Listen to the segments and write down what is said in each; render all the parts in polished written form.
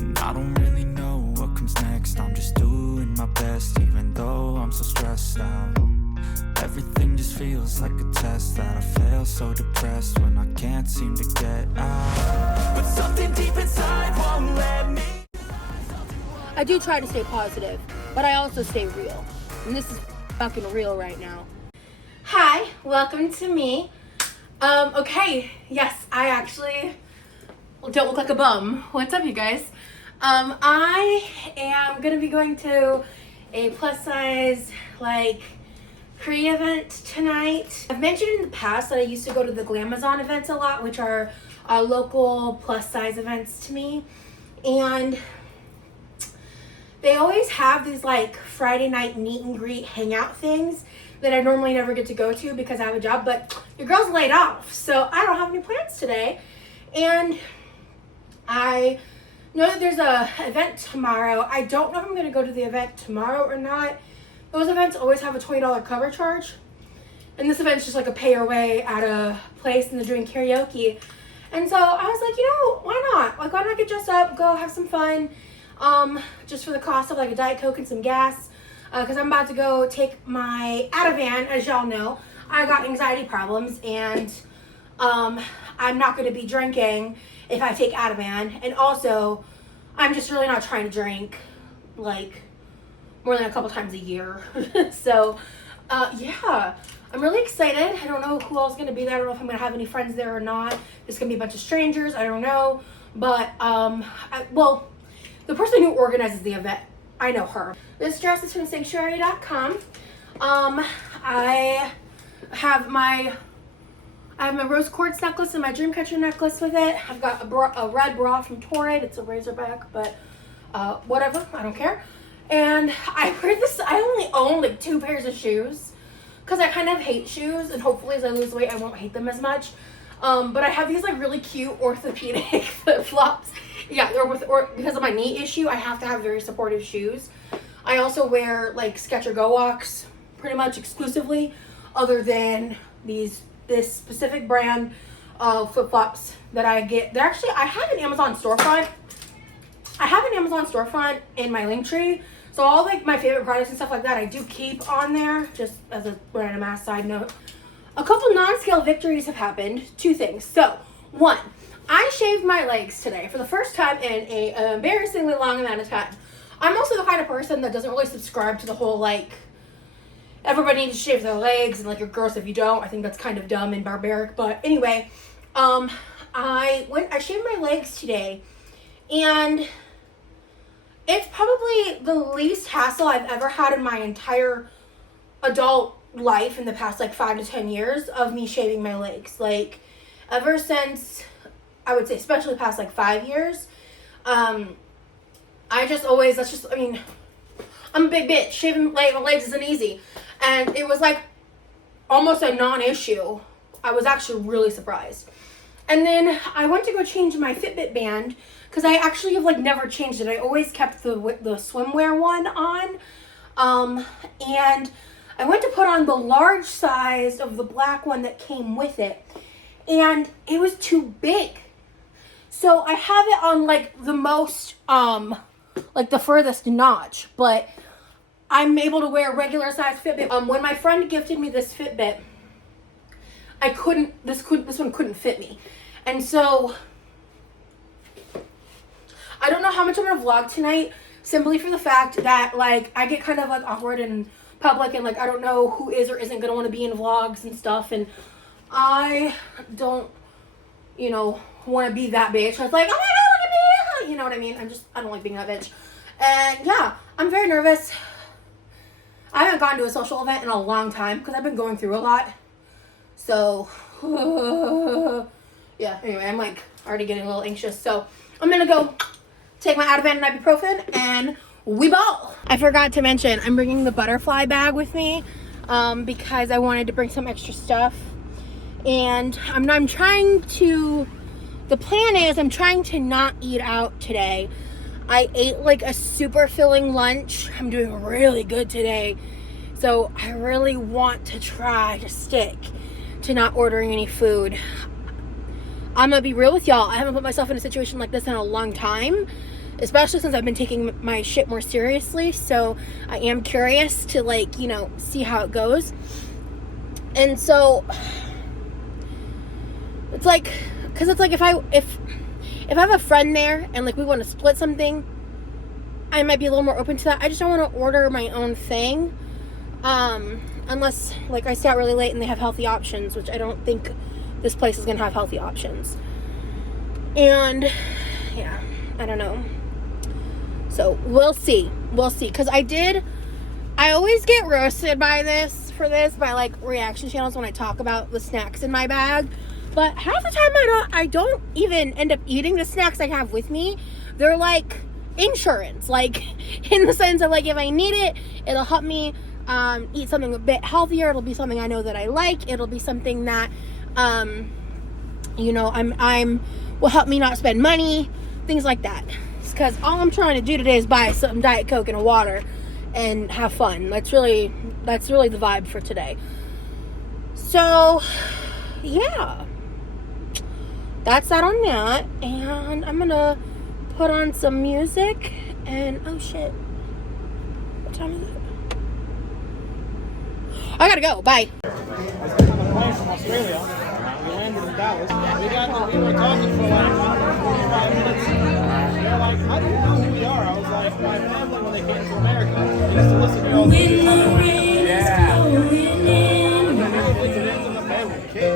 And I don't really know what comes next. I'm just doing my best, even though I'm so stressed out. Everything just feels like a test that I fail, so depressed when I can't seem to get out. But something deep inside won't let me. I do try to stay positive, but I also stay real. And this is fucking real right now. Hi, welcome to me. Okay, yes, I actually don't look like a bum. What's up, you guys? I am gonna be going to a plus size, free event tonight. I've mentioned in the past that I used to go to the Glamazon events a lot, which are local plus size events to me. And they always have these Friday night meet and greet hangout things that I normally never get to go to because I have a job, but your girl's laid off, so I don't have any plans today. And I know that there's a event tomorrow. I don't know if I'm gonna go to the event tomorrow or not. Those events always have a $20 cover charge. And this event's just a pay your way at a place and they're doing karaoke. And so I was like, why not? Why not get dressed up, go have some fun, just for the cost of a Diet Coke and some gas. Because I'm about to go take my Ativan, as y'all know. I got anxiety problems and I'm not going to be drinking if I take Ativan. And also, I'm just really not trying to drink more than a couple times a year. So, yeah, I'm really excited. I don't know who else is going to be there. I don't know if I'm going to have any friends there or not. There's going to be a bunch of strangers. I don't know. But, the person who organizes the event, I know her. This dress is from sanctuary.com. I have my rose quartz necklace and my dreamcatcher necklace with it. I've got a red bra from Torrid. It's a razorback, but whatever. I don't care. And I wear this. I only own 2 pairs of shoes because I kind of hate shoes, and hopefully as I lose weight I won't hate them as much. But I have these really cute orthopedic flip flops. Yeah, because of my knee issue, I have to have very supportive shoes. I also wear Skechers Go Walks pretty much exclusively, other than this specific brand of flip flops that I get. I have an Amazon storefront. I have an Amazon storefront in my link tree. So all my favorite products and stuff like that I do keep on there, just as a random ass side note. A couple non-scale victories have happened. 2 things. So, 1, I shaved my legs today for the first time in an embarrassingly long amount of time. I'm also the kind of person that doesn't really subscribe to the whole everybody needs to shave their legs and you're gross if you don't. I think that's kind of dumb and barbaric. But anyway, I shaved my legs today, and it's probably the least hassle I've ever had in my entire adult life in the past 5 to 10 years of me shaving my legs. Ever since, I would say especially the past 5 years, I'm a big bitch. Shaving my legs isn't easy. And it was almost a non-issue. I was actually really surprised. And then I went to go change my Fitbit band because I actually have never changed it. I always kept the swimwear one on. And I went to put on the large size of the black one that came with it, and it was too big. So I have it on the most, the furthest notch, but I'm able to wear a regular size Fitbit. When my friend gifted me this Fitbit, this one couldn't fit me. And so I don't know how much I'm gonna vlog tonight, simply for the fact that I get kind of awkward in public, and I don't know who is or isn't gonna want to be in vlogs and stuff, and I don't want to be that bitch. I was oh my god, look at me, you know what I mean? I don't like being that bitch. And yeah, I'm very nervous. I haven't gone to a social event in a long time because I've been going through a lot. So yeah, anyway, I'm already getting a little anxious. So I'm gonna go take my Ativan and ibuprofen and we ball. I forgot to mention, I'm bringing the butterfly bag with me because I wanted to bring some extra stuff. And I'm trying to, the plan is I'm trying to not eat out today. I ate a super filling lunch. I'm doing really good today. So I really want to try to stick to not ordering any food. I'm gonna be real with y'all. I haven't put myself in a situation like this in a long time. especially since I've been taking my shit more seriously. So I am curious to, like, you know, see how it goes. And so it's like, because it's like if I have a friend there and, like, we want to split something, I might be a little more open to that. I just don't want to order my own thing, unless, like, I stay out really late and they have healthy options, which I don't think this place is gonna have healthy options. And yeah, I don't know. So we'll see, because I always get roasted by like reaction channels when I talk about the snacks in my bag. But half the time I don't even end up eating the snacks I have with me. They're like insurance, like, in the sense of, like, if I need it, it'll help me eat something a bit healthier. It'll be something I know that I like. It'll be something that you know, I'm will help me not spend money, things like that. Because all I'm trying to do today is buy some Diet Coke and a water and have fun. That's really the vibe for today. So yeah, that's that on that. And I'm gonna put on some music. And oh shit, what time is it? I gotta go. Bye. On the plane from Australia. We landed in Dallas. We were talking for like 45 minutes. They're like, how do you know who we are? I was like, my family, when they came to America, they used to listen to you all the time. Yeah. And then it ends in the family. Kid.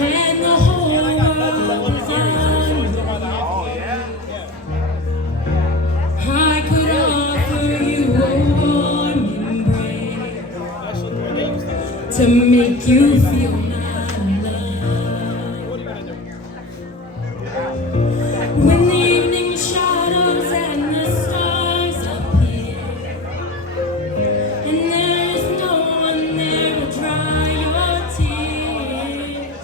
And I got nothing but living here. So we still by the house. Oh, yeah? Yeah. I could offer you a warm embrace to make you feel my love. What are you going to do? When the evening shadows and the stars appear, and there's no one there to dry your tears,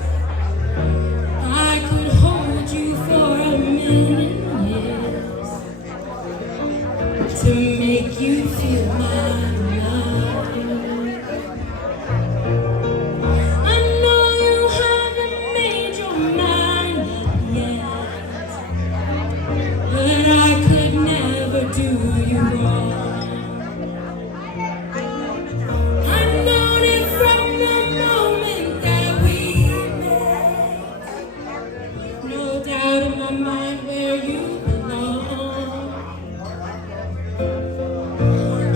I could hold you for a million years to make you feel my love. I know you haven't made your mind up yet, but I could never do you wrong. I've known it from the moment that we met. No doubt in my mind where you belong.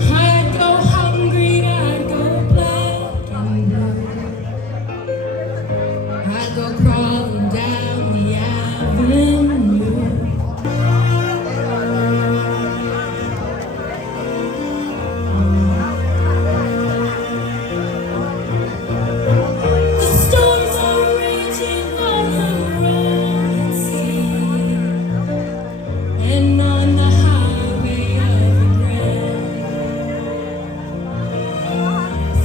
I'd go hungry, I'd go black and blue. I'd go crawling down the avenue. The storms are raging on the rolling sea, and on the highway of regret.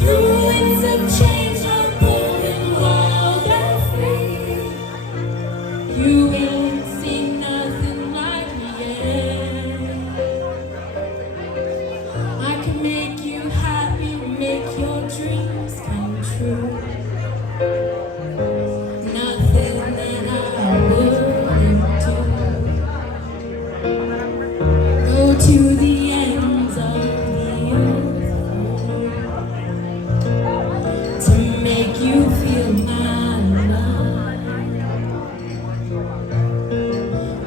Through winds of change, I'm moving wild and free. You ain't seen nothing like me yet. I can make you happy, make your dreams come true. Nothing that I wouldn't do. Go to the ends of the earth to make you feel my love,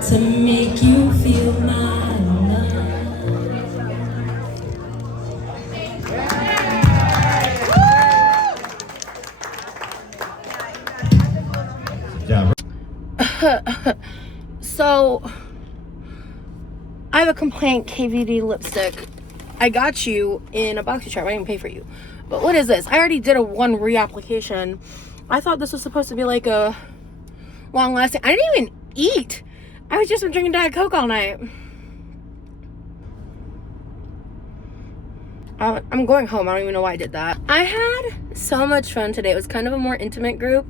to make you feel my love. So I have a complaint, KVD lipstick. I got you in a boxy chart. I didn't pay for you. But what is this? I already did one reapplication. I thought this was supposed to be like a long lasting. I didn't even eat. I was just drinking Diet Coke all night. I'm going home. I don't even know why I did that. I had so much fun today. It was kind of a more intimate group.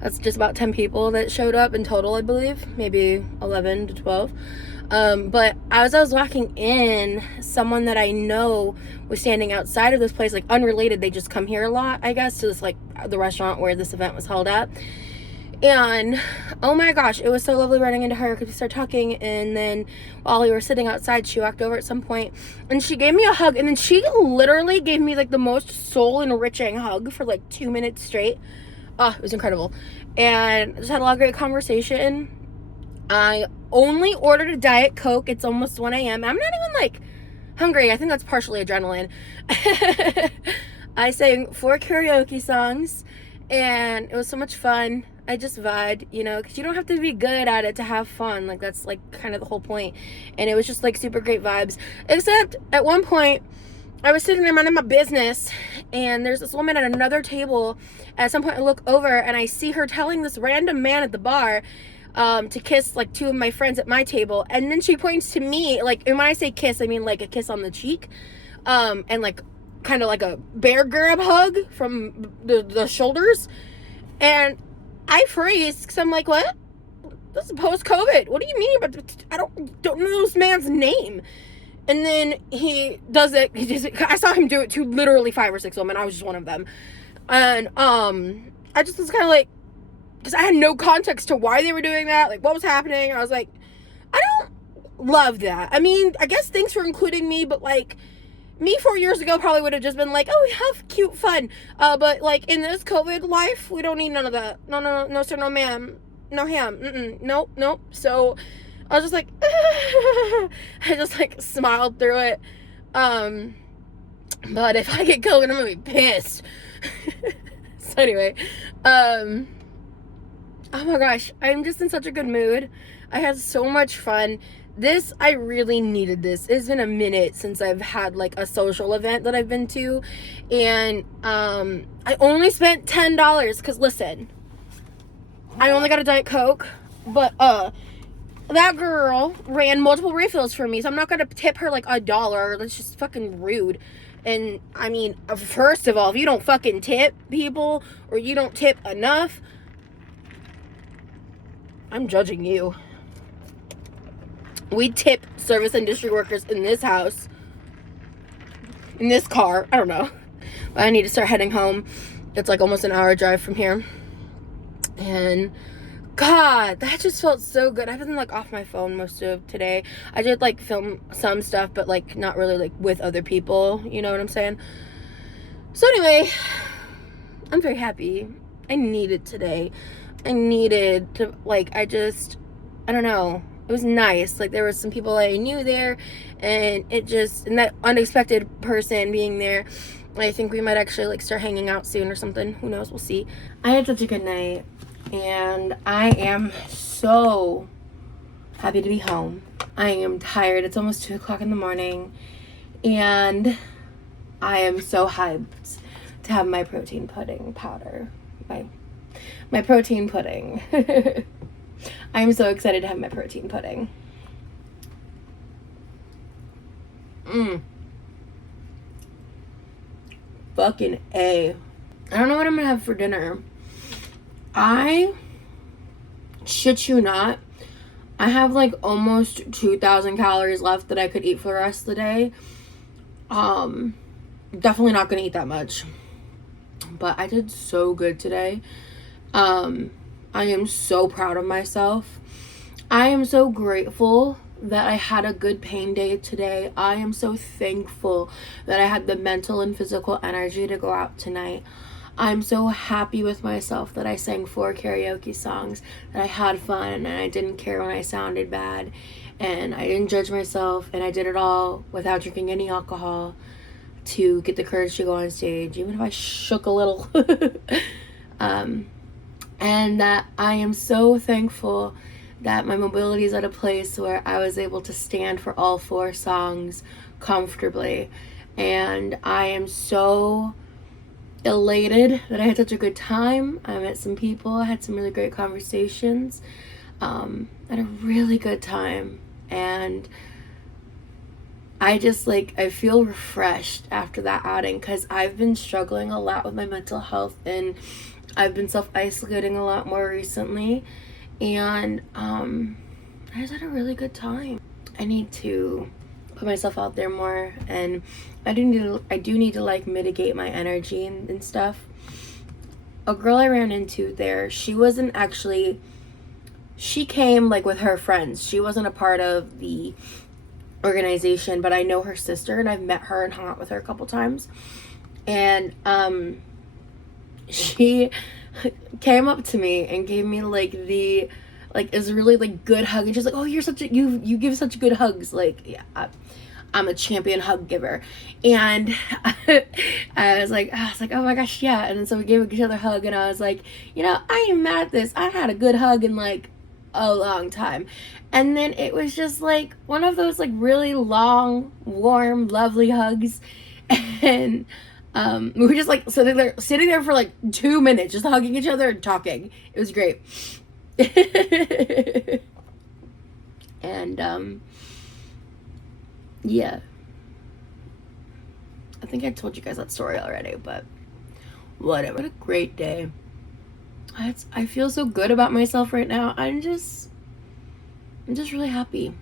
That's just about 10 people that showed up in total, I believe. Maybe 11 to 12. But as I was walking in, someone that I know was standing outside of this place, like unrelated. They just come here a lot, I guess, to this, like, the restaurant where this event was held at. And oh my gosh, it was so lovely running into her because we started talking. And then while we were sitting outside, she walked over at some point and she gave me a hug. And then she literally gave me like the most soul enriching hug for like 2 minutes straight. Oh, it was incredible. And just had a lot of great conversation. I only ordered a Diet Coke. It's almost 1 a.m. I'm not even like hungry. I think that's partially adrenaline. I sang 4 karaoke songs and it was so much fun. I just vibed, you know, because you don't have to be good at it to have fun. Like, that's like kind of the whole point. And it was just like super great vibes. Except at one point, I was sitting there minding my business, and there's this woman at another table. At some point, I look over and I see her telling this random man at the bar to kiss like 2 of my friends at my table. And then she points to me, like, and when I say kiss, I mean like a kiss on the cheek, and like kind of like a bear grab hug from the shoulders. And I freeze because I'm like, what? This is post-COVID. What do you mean? But I don't know this man's name. And then he does it. I saw him do it to literally 5 or 6 women. I was just one of them. And I just was kind of like, because I had no context to why they were doing that, like what was happening. I was like, I don't love that. I mean, I guess thanks for including me, but like, me 4 years ago probably would have just been like, oh, we have cute fun. But like in this COVID life, we don't need none of that. No, sir, no ma'am. No ham. Nope. So I was just like, I just like smiled through it. But if I get COVID, I'm gonna be pissed. So anyway, oh my gosh, I'm just in such a good mood. I had so much fun. I really needed this. It's been a minute since I've had like a social event that I've been to. And I only spent $10 because listen, I only got a Diet Coke, but that girl ran multiple refills for me, so I'm not gonna tip her like $1. That's just fucking rude. And I mean, first of all, if you don't fucking tip people or you don't tip enough, I'm judging you. We tip service industry workers in this house, in this car. I don't know. But I need to start heading home. It's like almost an hour drive from here. And God, that just felt so good. I've been like off my phone most of today. I did like film some stuff, but like not really like with other people. You know what I'm saying? So anyway, I'm very happy. I needed today. I needed to like, I don't know. It was nice. Like there were some people I knew there, and and that unexpected person being there, I think we might actually like start hanging out soon or something. Who knows? We'll see. I had such a good night, and I am so happy to be home. I am tired. It's almost 2 o'clock in the morning, and I am so hyped to have my protein pudding powder. My protein pudding. I'm so excited to have my protein pudding. Fucking A. I don't know what I'm gonna have for dinner. I shit you not, I have like almost 2,000 calories left that I could eat for the rest of the day. Definitely not gonna eat that much. But I did so good today. I am so proud of myself. I am so grateful that I had a good pain day today. I am so thankful that I had the mental and physical energy to go out tonight. I'm so happy with myself that I sang 4 karaoke songs, that I had fun, and I didn't care when I sounded bad, and I didn't judge myself, and I did it all without drinking any alcohol to get the courage to go on stage, even if I shook a little. And that I am so thankful that my mobility is at a place where I was able to stand for all 4 songs comfortably. And I am so elated that I had such a good time. I met some people, I had some really great conversations. I had a really good time, and I just I feel refreshed after that outing, because I've been struggling a lot with my mental health, and I've been self-isolating a lot more recently, and I just had a really good time. I need to put myself out there more, and I do need to mitigate my energy and stuff. a girl I ran into there, she came like with her friends. She wasn't a part of the organization, but I know her sister and I've met her and hung out with her a couple times. And she came up to me and gave me like is really like good hug, and she's like, oh, you give such good hugs. Like, yeah, I'm a champion hug giver. And I was like, oh my gosh, yeah. And then so we gave each other a hug, and I was like, I ain't mad at this. I had a good hug in like a long time. And then it was just like one of those like really long, warm, lovely hugs. And we were just like sitting there for like 2 minutes, just hugging each other and talking. It was great. And yeah, I think I told you guys that story already, but whatever. What a great day. I feel so good about myself right now. I'm just really happy.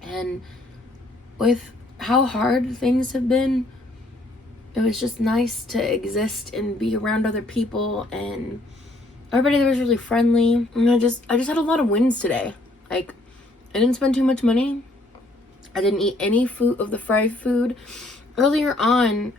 And with how hard things have been, it was just nice to exist and be around other people, and everybody there was really friendly. And I just had a lot of wins today. Like, I didn't spend too much money. I didn't eat any of the fried food. Earlier on,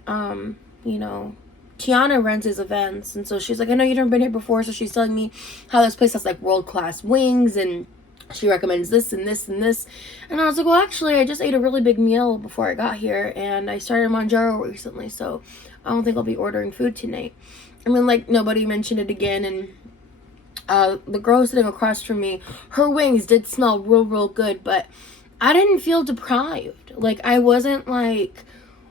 Tiana runs his events, and so she's like, I know you've never been here before, so she's telling me how this place has like world-class wings, and she recommends this and this and this. And I was like, well, actually, I just ate a really big meal before I got here, and I started Manjaro recently, so I don't think I'll be ordering food tonight. And then like nobody mentioned it again. And the girl sitting across from me, her wings did smell real good, but I didn't feel deprived. Like, I wasn't like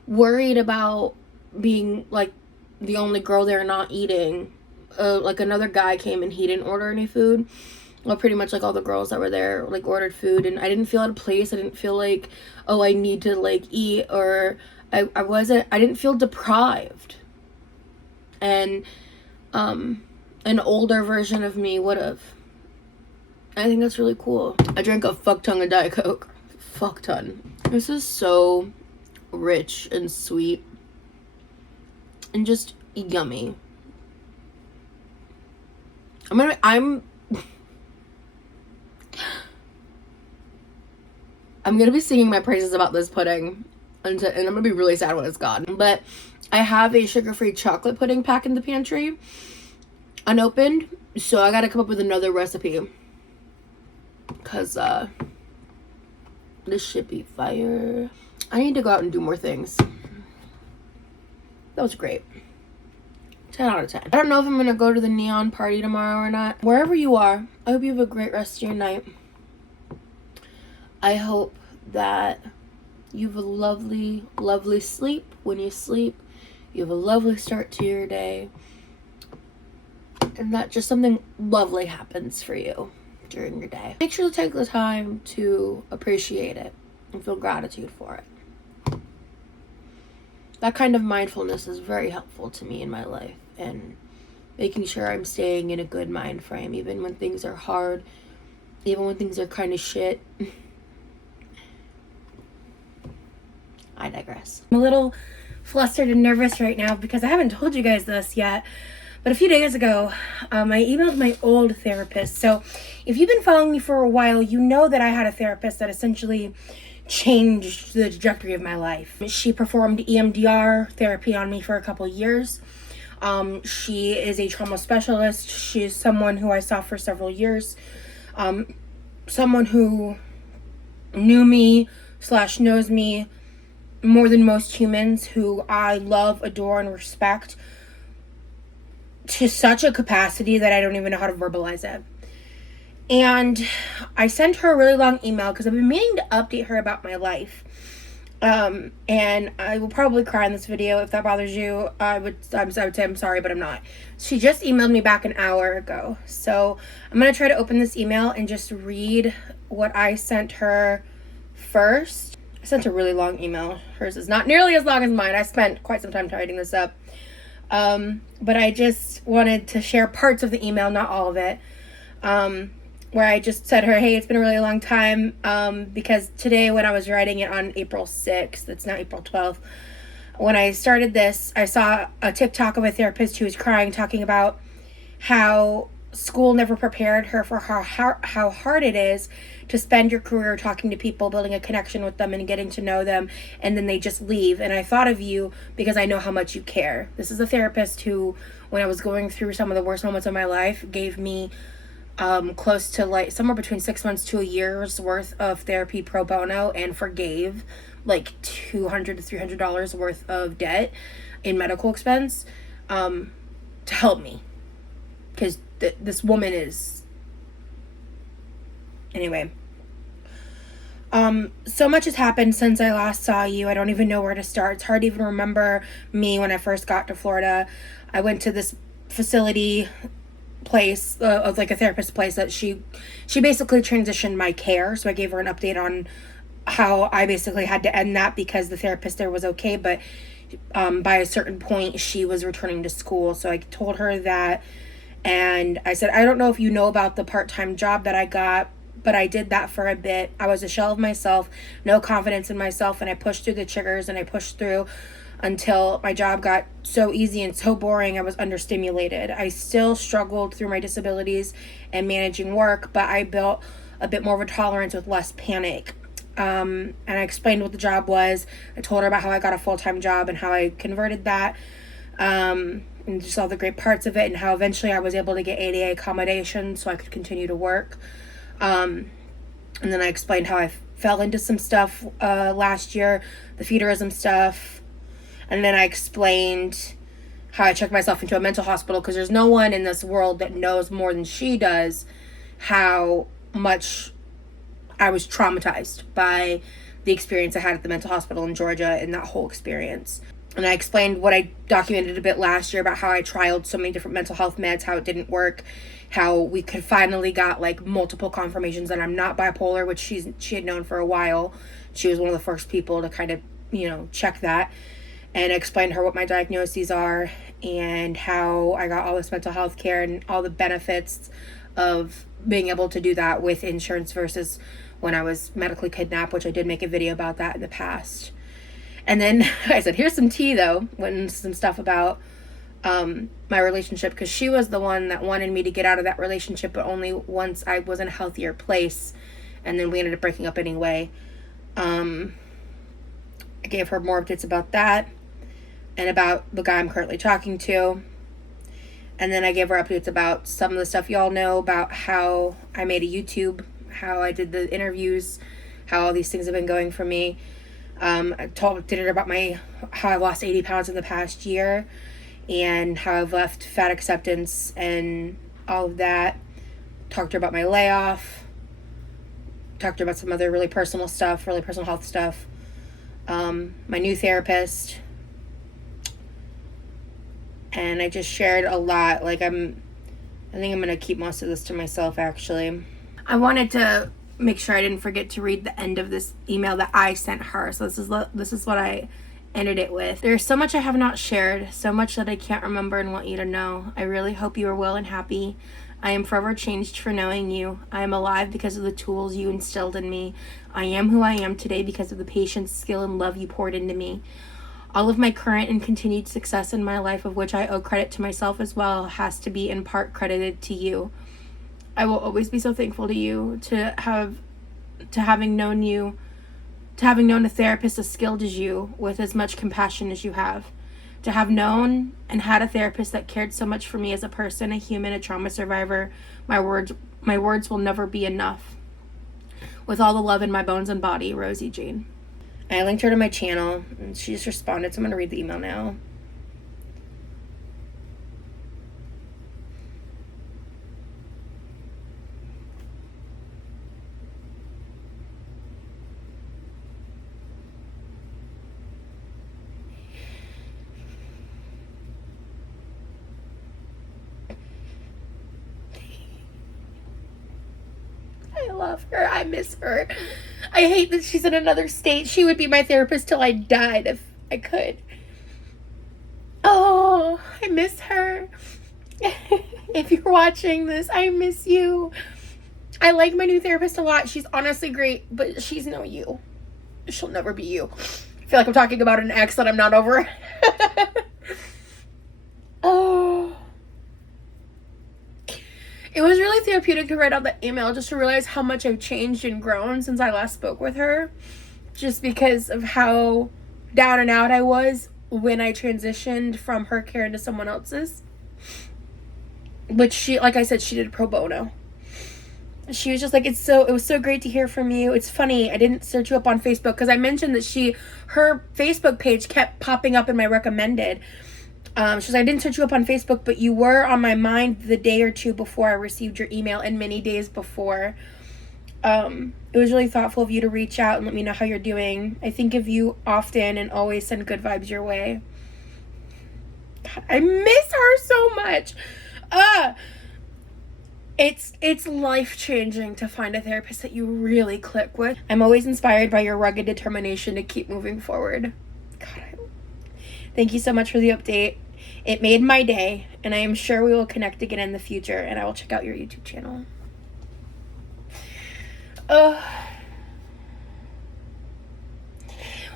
worried about being like the only girl there not eating. Like, another guy came and he didn't order any food. Well, pretty much like all the girls that were there like ordered food, and I didn't feel out of place. I didn't feel like, oh, I need to like eat, or I didn't feel deprived. And an older version of me would have. I think that's really cool. I drank a fuck ton of Diet Coke. Fuck ton. This is so rich and sweet and just yummy. I'm gonna be singing my praises about this pudding, and I'm gonna be really sad when it's gone. But I have a sugar-free chocolate pudding pack in the pantry, unopened, so I gotta come up with another recipe, because this should be fire. I need to go out and do more things. That was great. 10 out of 10. I don't know if I'm gonna go to the neon party tomorrow or not. Wherever you are, I hope you have a great rest of your night. I hope that you have a lovely, lovely sleep when you sleep. You have a lovely start to your day. And that just something lovely happens for you during your day. Make sure to take the time to appreciate it and feel gratitude for it. That kind of mindfulness is very helpful to me in my life, and making sure I'm staying in a good mind frame, even when things are hard, even when things are kind of shit. I digress. I'm a little flustered and nervous right now because I haven't told you guys this yet, but a few days ago, I emailed my old therapist. So if you've been following me for a while, you know that I had a therapist that essentially changed the trajectory of my life. She performed EMDR therapy on me for a couple years. She is a trauma specialist. She's someone who I saw for several years. Someone who knew me / knows me more than most humans, who I love, adore, and respect to such a capacity that I don't even know how to verbalize it. And I sent her a really long email because I've been meaning to update her about my life. And I will probably cry in this video. If that bothers you, I would say I'm sorry, but I'm not. She just emailed me back an hour ago. So I'm going to try to open this email and just read what I sent her first. I sent a really long email. Hers is not nearly as long as mine. I spent quite some time writing this up. But I just wanted to share parts of the email, not all of it. Where I just said to her, hey, it's been a really long time. Because today when I was writing it on April 6th, it's now April 12th. when I started this, I saw a TikTok of a therapist who was crying, talking about how school never prepared her for how hard it is to spend your career talking to people, building a connection with them and getting to know them, and then they just leave. And I thought of you because I know how much you care. This is a therapist who, when I was going through some of the worst moments of my life, gave me close to like somewhere between 6 months to a year's worth of therapy pro bono, and forgave like $200 to $300 worth of debt in medical expense to help me, because this woman is, anyway. So much has happened since I last saw you. I don't even know where to start. It's hard to even remember me when I first got to Florida. I went to this facility place, of like a therapist place, that she basically transitioned my care. So I gave her an update on how I basically had to end that because the therapist there was okay, but by a certain point she was returning to school. So I told her that, and I said, I don't know if you know about the part-time job that I got, but I did that for a bit. I was a shell of myself, no confidence in myself, and I pushed through the triggers, and I pushed through until my job got so easy and so boring I was understimulated. I still struggled through my disabilities and managing work, but I built a bit more of a tolerance with less panic. And I explained what the job was. I told her about how I got a full-time job and how I converted that, and just all the great parts of it, and how eventually I was able to get ADA accommodation so I could continue to work. And then I explained how I fell into some stuff last year, the feederism stuff. And then I explained how I checked myself into a mental hospital, because there's no one in this world that knows more than she does how much I was traumatized by the experience I had at the mental hospital in Georgia and that whole experience. And I explained what I documented a bit last year about how I trialed so many different mental health meds, how it didn't work, how we could finally got like multiple confirmations that I'm not bipolar, which she had known for a while. She was one of the first people to kind of, check that. And I explained to her what my diagnoses are and how I got all this mental health care and all the benefits of being able to do that with insurance versus when I was medically kidnapped, which I did make a video about that in the past. And then I said, here's some tea though, when some stuff about my relationship, because she was the one that wanted me to get out of that relationship, but only once I was in a healthier place, and then we ended up breaking up anyway. I gave her more updates about that and about the guy I'm currently talking to. And then I gave her updates about some of the stuff y'all know about how I made a YouTube, how I did the interviews, how all these things have been going for me. I did it about how I lost 80 pounds in the past year and how I've left fat acceptance and all of that. Talked to her about my layoff. Talked to her about some other really personal stuff, really personal health stuff. My new therapist. And I just shared a lot. I think I'm going to keep most of this to myself, actually. I wanted to make sure I didn't forget to read the end of this email that I sent her. So this is what I ended it with. There's so much I have not shared, so much that I can't remember and want you to know. I really hope you are well and happy. I am forever changed for knowing you. I am alive because of the tools you instilled in me. I am who I am today because of the patience, skill, and love you poured into me. All of my current and continued success in my life, of which I owe credit to myself as well, has to be in part credited to you. I will always be so thankful to you, to having known a therapist as skilled as you, with as much compassion as you have. To have known and had a therapist that cared so much for me as a person, a human, a trauma survivor. My words will never be enough. With all the love in my bones and body, Rosie Jane. I linked her to my channel, and she just responded, so I'm going to read the email now. I love her. I miss her. I hate that she's in another state. She would be my therapist till I died if I could. Oh, I miss her. If you're watching this, I miss you. I like my new therapist a lot. She's honestly great, but she's no you. She'll never be you. feel like I'm talking about an ex that I'm not over. Oh. It was really therapeutic to write out the email just to realize how much I've changed and grown since I last spoke with her. Just because of how down and out I was when I transitioned from her care into someone else's. Which she, like I said, she did pro bono. She was just like, it was so great to hear from you. It's funny, I didn't search you up on Facebook because I mentioned that her Facebook page kept popping up in my recommended. She's like, I didn't search you up on Facebook, but you were on my mind the day or two before I received your email and many days before. It was really thoughtful of you to reach out and let me know how you're doing. I think of you often and always send good vibes your way. God, I miss her so much. It's life-changing to find a therapist that you really click with. I'm always inspired by your rugged determination to keep moving forward. God, thank you so much for the update. It made my day, and I am sure we will connect again in the future, and I will check out your YouTube channel.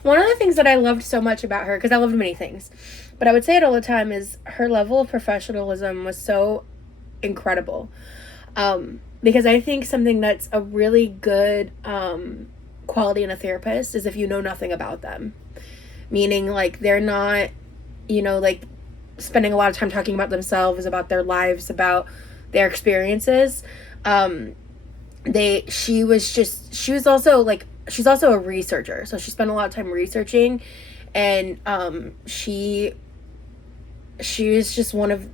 One of the things that I loved so much about her, because I loved many things, but I would say it all the time, is her level of professionalism was so incredible. Because I think something that's a really good quality in a therapist is if you know nothing about them. Meaning, like, they're not, like, spending a lot of time talking about themselves, about their lives, about their experiences. She's also a researcher, so she spent a lot of time researching, and she is just one of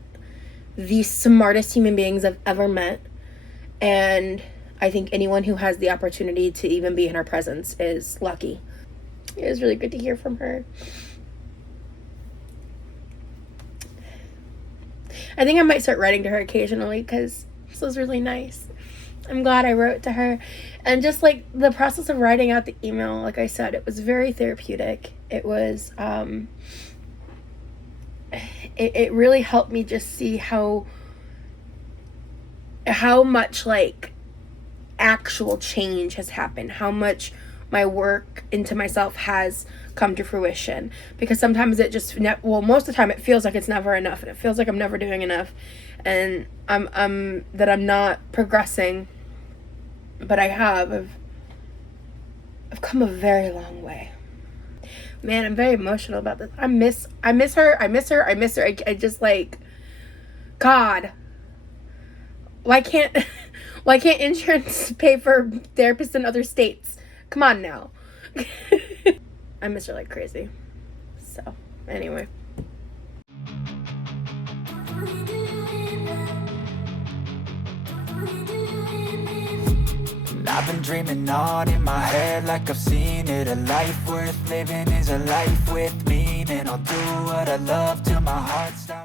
the smartest human beings I've ever met, and I think anyone who has the opportunity to even be in her presence is lucky. It was really good to hear from her. I think I might start writing to her occasionally because this was really nice. I'm glad I wrote to her. And just like the process of writing out the email, like I said, it was very therapeutic. It was, it really helped me just see how much like actual change has happened, how much my work into myself has come to fruition. Because sometimes it just, most of the time it feels like it's never enough, and it feels like I'm never doing enough, and I'm not progressing. But I have. I've come a very long way. Man, I'm very emotional about this. I miss her. I just like, God. Why can't insurance pay for therapists in other states? Come on now. I miss her like crazy. So, anyway. I've been dreaming on in my head like I've seen it. A life worth living is a life with meaning. I'll do what I love till my heart stops.